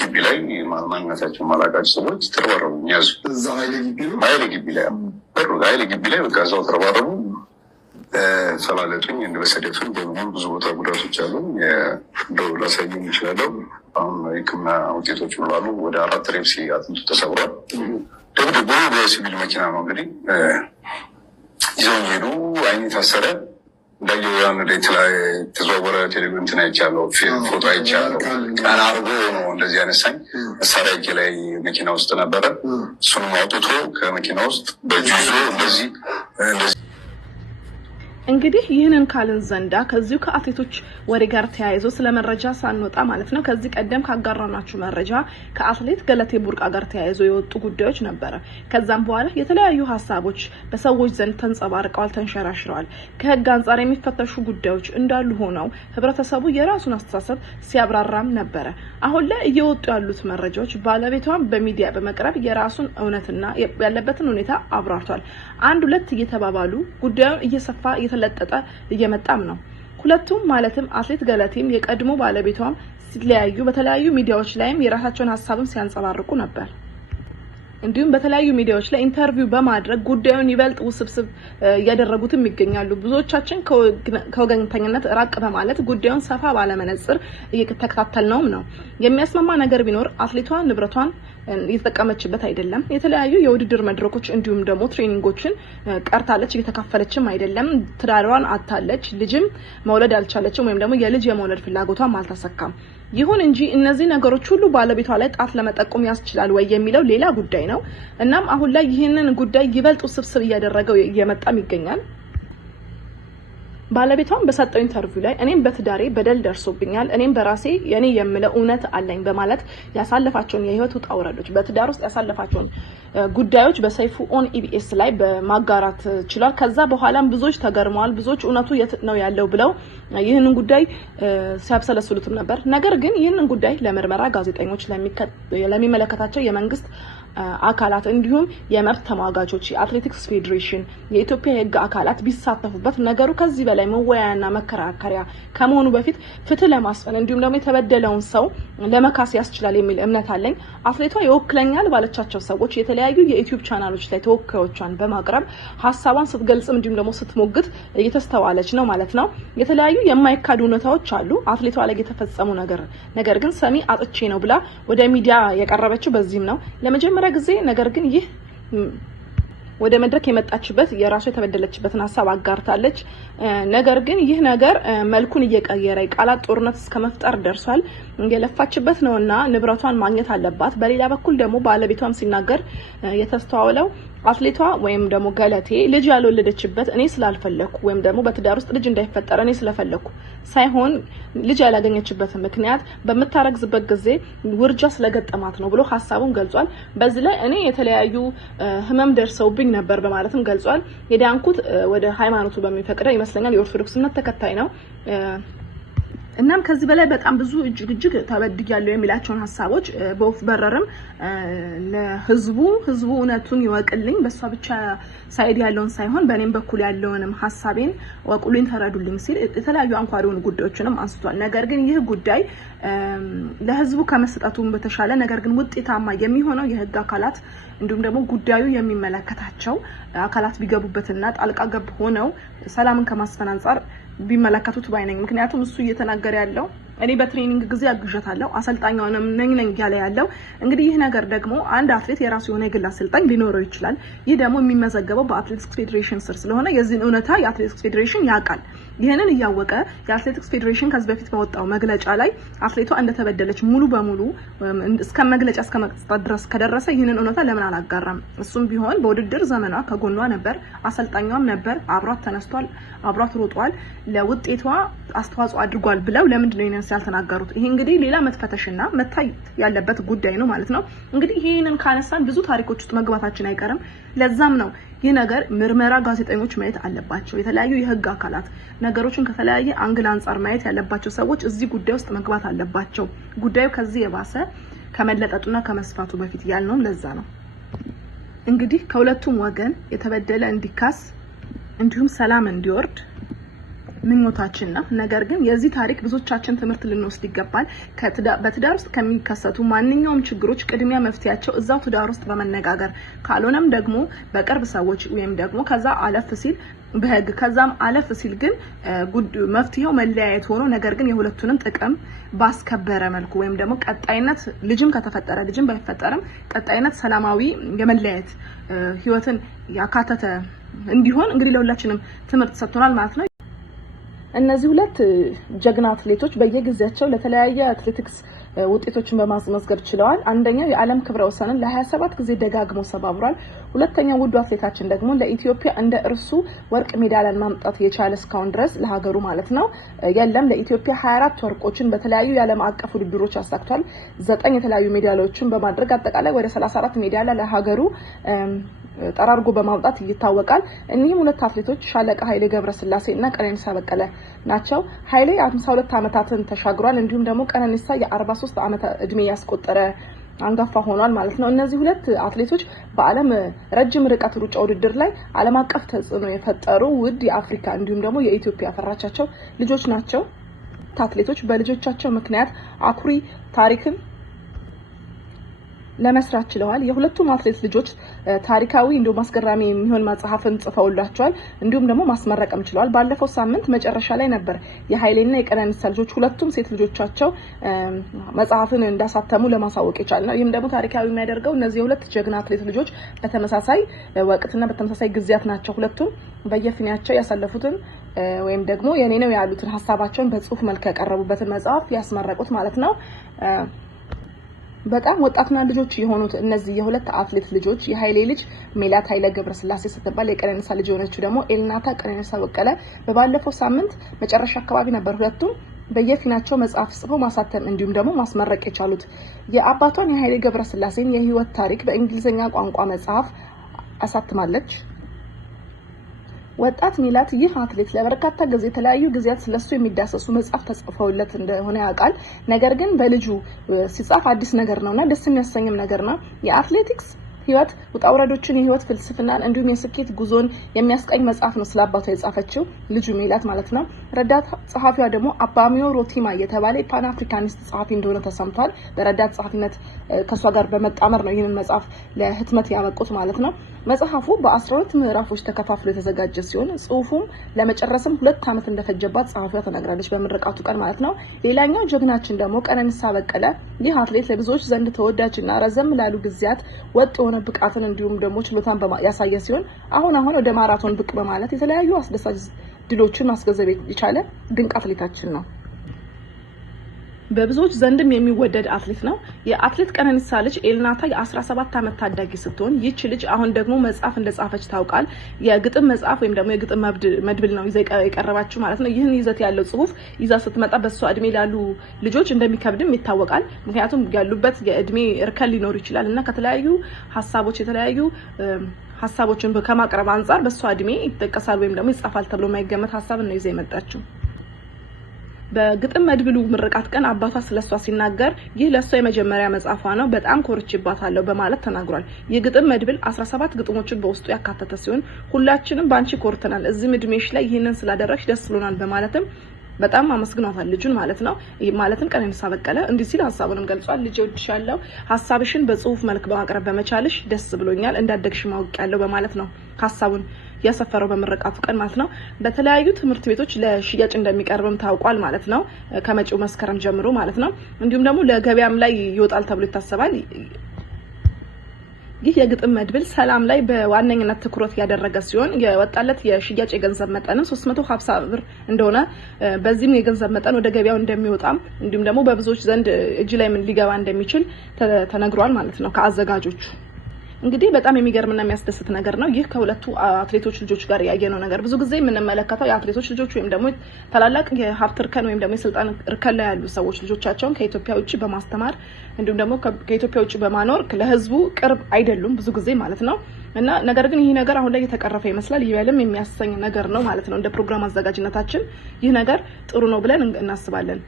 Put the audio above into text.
ግቢ ላይ ማንነታቸው ማላቃቸው ሰዎች ተረባረቡ። ያዙ እዛ ኃይለ ግቢ ላይ በቃ እዛው ተረባረቡ። ተላለጡኝ። በሰደፍን በምንም ብዙ ቦታ ጉዳቶች አሉ። እንደው ላሳየኝ ይችላለሁ። አሁን የሕክምና ውጤቶች ብሏሉ። ወደ 4 ሬፕሲ አጥንቱ ተሰብሯል። ደብድቦ በሲቪል መኪና ነው እንግዲህ ይዘው ሄዱ። አይኔ ታሰረ። እንዳየው ያን ሌት ላይ ተዘዋወረ። ቴሌቪዥን አይቻለሁ፣ ፎቶ አይቻለሁ። ቀን አርጎ ነው እንደዚህ ያነሳኝ። መሳሪያ እጄ ላይ መኪና ውስጥ ነበረ። እሱንም አውጥቶ ከመኪና ውስጥ በእጁ ይዞ እንደዚህ እንግዲህ ይህንን ካልን ዘንዳ ከዚሁ ከአትሌቶች ወሬ ጋር ተያይዞ ስለመረጃ ሳንወጣ ማለት ነው ከዚህ ቀደም ካጋራናችሁ መረጃ ከአትሌት ገለቴ ቡርቃ ጋር ተያይዞ የወጡ ጉዳዮች ነበረ። ከዛም በኋላ የተለያዩ ሀሳቦች በሰዎች ዘንድ ተንጸባርቀዋል፣ ተንሸራሽረዋል። ከህግ አንጻር የሚፈተሹ ጉዳዮች እንዳሉ ሆነው ህብረተሰቡ የራሱን አስተሳሰብ ሲያብራራም ነበረ። አሁን ላይ እየወጡ ያሉት መረጃዎች ባለቤቷን በሚዲያ በመቅረብ የራሱን እውነትና ያለበትን ሁኔታ አብራርቷል። አንድ ሁለት እየተባባሉ ጉዳዩን እየሰፋ ለጠጠ እየመጣም ነው። ሁለቱም ማለትም አትሌት ገለቴም የቀድሞ ባለቤቷም ሲለያዩ በተለያዩ ሚዲያዎች ላይም የራሳቸውን ሀሳብም ሲያንጸባርቁ ነበር። እንዲሁም በተለያዩ ሚዲያዎች ላይ ኢንተርቪው በማድረግ ጉዳዩን ይበልጥ ውስብስብ ያደረጉትም ይገኛሉ። ብዙዎቻችን ከወገንተኝነት ራቅ በማለት ጉዳዩን ሰፋ ባለ መነጽር እየተከታተልነውም ነው። የሚያስማማ ነገር ቢኖር አትሌቷ ንብረቷን እየተጠቀመችበት አይደለም። የተለያዩ የውድድር መድረኮች እንዲሁም ደግሞ ትሬኒንጎችን ቀርታለች፣ እየተካፈለችም አይደለም። ትዳሯን አታለች፣ ልጅም መውለድ አልቻለችም፣ ወይም ደግሞ የልጅ የመውለድ ፍላጎቷም አልተሰካም። ይሁን እንጂ እነዚህ ነገሮች ሁሉ ባለቤቷ ላይ ጣት ለመጠቆም ያስችላል ወይ የሚለው ሌላ ጉዳይ ነው። እናም አሁን ላይ ይህንን ጉዳይ ይበልጥ ውስብስብ እያደረገው እየመጣም ይገኛል። ባለቤቷም በሰጠው ኢንተርቪው ላይ እኔም በትዳሬ በደል ደርሶብኛል፣ እኔም በራሴ የኔ የምለው እውነት አለኝ በማለት ያሳለፋቸውን የህይወት ውጣ ውረዶች በትዳር ውስጥ ያሳለፋቸውን ጉዳዮች በሰይፉ ኦን ኢቢኤስ ላይ በማጋራት ችሏል። ከዛ በኋላም ብዙዎች ተገርመዋል። ብዙዎች እውነቱ የት ነው ያለው ብለው ይህንን ጉዳይ ሲያብሰለስሉትም ነበር። ነገር ግን ይህንን ጉዳይ ለምርመራ ጋዜጠኞች፣ ለሚመለከታቸው የመንግስት አካላት እንዲሁም የመብት ተሟጋቾች፣ የአትሌቲክስ ፌዴሬሽን፣ የኢትዮጵያ የህግ አካላት ቢሳተፉበት ነገሩ ከዚህ በላይ መወያያና መከራከሪያ ከመሆኑ በፊት ፍትህ ለማስፈን እንዲሁም ደግሞ የተበደለውን ሰው ለመካስ ያስችላል የሚል እምነት አለኝ። አትሌቷ ይወክለኛል ባለቻቸው ሰዎች የተለያዩ የዩቲዩብ ቻናሎች ላይ ተወካዮቿን በማቅረብ ሀሳቧን ስትገልጽም እንዲሁም ደግሞ ስትሞግት እየተስተዋለች ነው ማለት ነው። የተለያዩ የማይካዱ እውነታዎች አሉ አትሌቷ ላይ የተፈጸሙ ነገር ግን ሰሚ አጥቼ ነው ብላ ወደ ሚዲያ የቀረበችው በዚህም ነው ለመጀመሪያ ጊዜ። ነገር ግን ይህ ወደ መድረክ የመጣችበት የራሱ የተበደለችበትን ሀሳብ አጋርታለች። ነገር ግን ይህ ነገር መልኩን እየቀየረ ቃላት ጦርነት እስከመፍጠር ደርሷል። የለፋችበት ነውና ንብረቷን ማግኘት አለባት። በሌላ በኩል ደግሞ ባለቤቷም ሲናገር የተስተዋለው አትሌቷ ወይም ደግሞ ገለቴ ልጅ ያልወለደችበት እኔ ስላልፈለኩ ወይም ደግሞ በትዳር ውስጥ ልጅ እንዳይፈጠር እኔ ስለፈለኩ ሳይሆን ልጅ ያላገኘችበት ምክንያት በመታረግዝበት ጊዜ ውርጃ ስለገጠማት ነው ብሎ ሀሳቡን ገልጿል። በዚህ ላይ እኔ የተለያዩ ህመም ደርሰውብኝ ነበር በማለትም ገልጿል። የዳንኩት ወደ ሃይማኖቱ በሚፈቅደው ይመስለኛል የኦርቶዶክስ እምነት ተከታይ ነው። እናም ከዚህ በላይ በጣም ብዙ እጅግ ተበድያለሁ የሚላቸውን ሀሳቦች በወፍ በረርም ለህዝቡ እውነቱን ይወቅልኝ፣ በሷ ብቻ ሳይድ ያለውን ሳይሆን በእኔም በኩል ያለውንም ሀሳቤን ወቁልኝ፣ ተረዱልኝ ሲል የተለያዩ አንኳር የሆኑ ጉዳዮችንም አንስቷል። ነገር ግን ይህ ጉዳይ ለህዝቡ ከመስጠቱም በተሻለ ነገር ግን ውጤታማ የሚሆነው የህግ አካላት እንዲሁም ደግሞ ጉዳዩ የሚመለከታቸው አካላት ቢገቡበትና ጣልቃ ገብ ሆነው ሰላምን ከማስፈን አንጻር ቢመለከቱት ባይነኝ። ምክንያቱም እሱ እየተናገረ ያለው እኔ በትሬኒንግ ጊዜ አግዣታለሁ አሰልጣኛውንም ነኝ ያለ ያለው እንግዲህ ይህ ነገር ደግሞ አንድ አትሌት የራሱ የሆነ የግል አሰልጣኝ ሊኖረው ይችላል። ይህ ደግሞ የሚመዘገበው በአትሌቲክስ ፌዴሬሽን ስር ስለሆነ የዚህን እውነታ የአትሌቲክስ ፌዴሬሽን ያውቃል። ይህንን እያወቀ የአትሌቲክስ ፌዴሬሽን ከዚህ በፊት ባወጣው መግለጫ ላይ አትሌቷ እንደተበደለች ሙሉ በሙሉ እስከ መግለጫ እስከ መስጠት ድረስ ከደረሰ ይህንን እውነታ ለምን አላጋራም? እሱም ቢሆን በውድድር ዘመኗ ከጎኗ ነበር፣ አሰልጣኛዋም ነበር፣ አብሯት ተነስቷል፣ አብሯት ሮጧል፣ ለውጤቷ አስተዋጽኦ አድርጓል ብለው ለምንድን ነው ይሄንን ያልተናገሩት? ይሄ እንግዲህ ሌላ መተፈተሽና መታየት ያለበት ጉዳይ ነው ማለት ነው። እንግዲህ ይሄንን ካነሳን ብዙ ታሪኮች ውስጥ መግባታችን አይቀርም። ለዛም ነው ይህ ነገር ምርመራ ጋዜጠኞች ማየት አለባቸው። የተለያዩ የህግ አካላት ነገሮችን ከተለያየ አንግል አንጻር ማየት ያለባቸው ሰዎች እዚህ ጉዳይ ውስጥ መግባት አለባቸው። ጉዳዩ ከዚህ የባሰ ከመለጠጡና ከመስፋቱ በፊት ያልነው ለዛ ነው። እንግዲህ ከሁለቱም ወገን የተበደለ እንዲካስ እንዲሁም ሰላም እንዲወርድ ምኞታችን ነው። ነገር ግን የዚህ ታሪክ ብዙዎቻችን ትምህርት ልንወስድ ይገባል። በትዳር ውስጥ ከሚከሰቱ ማንኛውም ችግሮች ቅድሚያ መፍትያቸው እዛው ትዳር ውስጥ በመነጋገር ካልሆነም ደግሞ በቅርብ ሰዎች ወይም ደግሞ ከዛ አለፍ ሲል በህግ ከዛም አለፍ ሲል ግን መፍትሄው መለያየት ሆኖ ነገር ግን የሁለቱንም ጥቅም ባስከበረ መልኩ ወይም ደግሞ ቀጣይነት ልጅም ከተፈጠረ ልጅም ባይፈጠርም ቀጣይነት ሰላማዊ የመለያየት ህይወትን ያካተተ እንዲሆን እንግዲህ ለሁላችንም ትምህርት ሰጥቶናል ማለት ነው። እነዚህ ሁለት ጀግና አትሌቶች በየጊዜያቸው ለተለያየ አትሌቲክስ ውጤቶችን በማስመዝገብ ችለዋል። አንደኛው የዓለም ክብረ ወሰንን ለ27 ጊዜ ደጋግሞ ሰባብሯል። ሁለተኛው ውዱ አትሌታችን ደግሞ ለኢትዮጵያ እንደ እርሱ ወርቅ ሜዳሊያን ማምጣት የቻለ እስካሁን ድረስ ለሀገሩ ማለት ነው የለም። ለኢትዮጵያ 24 ወርቆችን በተለያዩ የዓለም አቀፍ ውድድሮች አሳክቷል። 9 የተለያዩ ሜዳሊያዎችን በማድረግ አጠቃላይ ወደ 34 ሜዳሊያ ለሀገሩ ጠራርጎ በማውጣት ይታወቃል። እነዚህም ሁለት አትሌቶች ሻለቃ ኃይሌ ገብረስላሴ እና ቀነኒሳ በቀለ ናቸው። ኃይሌ 52 ዓመታትን ተሻግሯል። እንዲሁም ደግሞ ቀነኒሳ የ43 ዓመት እድሜ ያስቆጠረ አንጋፋ ሆኗል ማለት ነው። እነዚህ ሁለት አትሌቶች በዓለም ረጅም ርቀት ሩጫ ውድድር ላይ ዓለም አቀፍ ተጽዕኖ የፈጠሩ ውድ የአፍሪካ እንዲሁም ደግሞ የኢትዮጵያ ያፈራቻቸው ልጆች ናቸው። አትሌቶች በልጆቻቸው ምክንያት አኩሪ ታሪክን ለመስራት ችለዋል። የሁለቱም አትሌት ልጆች ታሪካዊ እንዲሁም አስገራሚ የሚሆን መጽሐፍን ጽፈውላቸዋል። እንዲሁም ደግሞ ማስመረቅም ችለዋል። ባለፈው ሳምንት መጨረሻ ላይ ነበር የኃይሌና የቀነኒሳ ልጆች ሁለቱም ሴት ልጆቻቸው መጽሐፍን እንዳሳተሙ ለማሳወቅ የቻልነው። ይህም ደግሞ ታሪካዊ የሚያደርገው እነዚህ የሁለት ጀግና አትሌት ልጆች በተመሳሳይ ወቅትና በተመሳሳይ ጊዜያት ናቸው። ሁለቱም በየፊናቸው ያሳለፉትን ወይም ደግሞ የኔ ነው ያሉትን ሀሳባቸውን በጽሁፍ መልክ ያቀረቡበትን መጽሐፍ ያስመረቁት ማለት ነው። በጣም ወጣትና ልጆች የሆኑት እነዚህ የሁለት አትሌት ልጆች የኃይሌ ልጅ ሜላት ኃይለ ገብረስላሴ ስትባል የቀነኒሳ ልጅ የሆነችው ደግሞ ኤልናታ ቀነኒሳ በቀለ በባለፈው ሳምንት መጨረሻ አካባቢ ነበር ሁለቱም በየፊናቸው መጽሐፍ ጽፈው ማሳተም እንዲሁም ደግሞ ማስመረቅ የቻሉት። የአባቷን የኃይሌ ገብረስላሴን የህይወት ታሪክ በእንግሊዝኛ ቋንቋ መጽሐፍ አሳትማለች። ወጣት ሜላት ይህ አትሌት ለበርካታ ጊዜ የተለያዩ ጊዜያት ስለሱ የሚዳሰሱ መጽሐፍ ተጽፈውለት እንደሆነ ያውቃል። ነገር ግን በልጁ ሲጻፍ አዲስ ነገር ነውና ደስ የሚያሰኝም ነገር ነው። የአትሌቲክስ ህይወት ውጣውረዶችን የህይወት ፍልስፍናን እንዲሁም የስኬት ጉዞን የሚያስቀኝ መጽሐፍ ነው ስላባቷ የጻፈችው ልጁ ሜላት ማለት ነው። ረዳት ጸሐፊዋ ደግሞ አባሚዮ ሮቲማ የተባለ ፓን አፍሪካኒስት ጸሐፊ እንደሆነ ተሰምቷል። በረዳት ጸሐፊነት ከሷ ጋር በመጣመር ነው ይህንን መጽሐፍ ለህትመት ያበቁት ማለት ነው። መጽሐፉ በ12 ምዕራፎች ተከፋፍሎ የተዘጋጀ ሲሆን ጽሁፉም ለመጨረስም 2 ዓመት እንደፈጀባት ጸሐፊዋ ተናግራለች በምርቃቱ ቀን ማለት ነው። ሌላኛው ጀግናችን ደግሞ ቀነኒሳ በቀለ ይህ አትሌት ለብዙዎች ዘንድ ተወዳጅና ረዘም ላሉ ጊዜያት ወጥ የሆነ ብቃትን እንዲሁም ደግሞ ችሎታን ያሳየ ሲሆን አሁን ወደ ማራቶን ብቅ በማለት የተለያዩ አስደሳች ድሎችን ማስገዘብ የቻለ ድንቅ አትሌታችን ነው። በብዙዎች ዘንድም የሚወደድ አትሌት ነው። የአትሌት ቀነኒሳ ልጅ ኤልናታ የ17 ዓመት ታዳጊ ስትሆን ይህች ልጅ አሁን ደግሞ መጽሐፍ እንደጻፈች ታውቃል። የግጥም መጽሐፍ ወይም ደግሞ የግጥም መድብል ነው ይዘ የቀረባችሁ ማለት ነው። ይህን ይዘት ያለው ጽሁፍ ይዛ ስትመጣ በሷ እድሜ ላሉ ልጆች እንደሚከብድም ይታወቃል። ምክንያቱም ያሉበት የእድሜ እርከን ሊኖር ይችላል እና ከተለያዩ ሀሳቦች የተለያዩ ሀሳቦችን ከማቅረብ አንጻር በሷ እድሜ ይጠቀሳል ወይም ደግሞ ይጻፋል ተብሎ የማይገመት ሀሳብ ነው ይዘ የመጣችው። በግጥም መድብሉ ምርቃት ቀን አባቷ ስለሷ ሲናገር ይህ ለሷ የመጀመሪያ መጽሐፏ ነው፣ በጣም ኮርችባታለሁ በማለት ተናግሯል። የግጥም መድብል 17 ግጥሞችን በውስጡ ያካተተ ሲሆን ሁላችንም ባንቺ ኮርተናል፣ እዚህ እድሜሽ ላይ ይህንን ስላደረግሽ ደስ ብሎናል በማለትም በጣም አመስግኗታል ልጁን ማለት ነው። ማለትም ቀነኒሳ በቀለ እንዲህ ሲል ሀሳቡንም ገልጿል። ልጅ ወድሻለሁ፣ ሀሳብሽን በጽሁፍ መልክ በማቅረብ በመቻልሽ ደስ ብሎኛል፣ እንዳደግሽ ማውቂያለሁ በማለት ነው ሀሳቡን ያሰፈረው በምርቃቱ ቀን ማለት ነው። በተለያዩ ትምህርት ቤቶች ለሽያጭ እንደሚቀርብም ታውቋል ማለት ነው ከመጪው መስከረም ጀምሮ ማለት ነው። እንዲሁም ደግሞ ለገበያም ላይ ይወጣል ተብሎ ይታሰባል። ይህ የግጥም መድብል ሰላም ላይ በዋነኝነት ትኩረት ያደረገ ሲሆን የወጣለት የሽያጭ የገንዘብ መጠን 350 ብር እንደሆነ በዚህም የገንዘብ መጠን ወደ ገበያው እንደሚወጣም እንዲሁም ደግሞ በብዙዎች ዘንድ እጅ ላይ ምን ሊገባ እንደሚችል ተነግሯል ማለት ነው ከአዘጋጆቹ። እንግዲህ በጣም የሚገርምና የሚያስደስት ነገር ነው። ይህ ከሁለቱ አትሌቶች ልጆች ጋር ያየነው ነገር ብዙ ጊዜ የምንመለከተው የአትሌቶች ልጆች ወይም ደግሞ ታላላቅ የሀብት እርከን ወይም ደግሞ የስልጣን እርከን ላይ ያሉ ሰዎች ልጆቻቸውን ከኢትዮጵያ ውጭ በማስተማር እንዲሁም ደግሞ ከኢትዮጵያ ውጭ በማኖር ለህዝቡ ቅርብ አይደሉም ብዙ ጊዜ ማለት ነው እና ነገር ግን ይህ ነገር አሁን ላይ የተቀረፈ ይመስላል። ይበልም የሚያሰኝ ነገር ነው ማለት ነው። እንደ ፕሮግራም አዘጋጅነታችን ይህ ነገር ጥሩ ነው ብለን እናስባለን።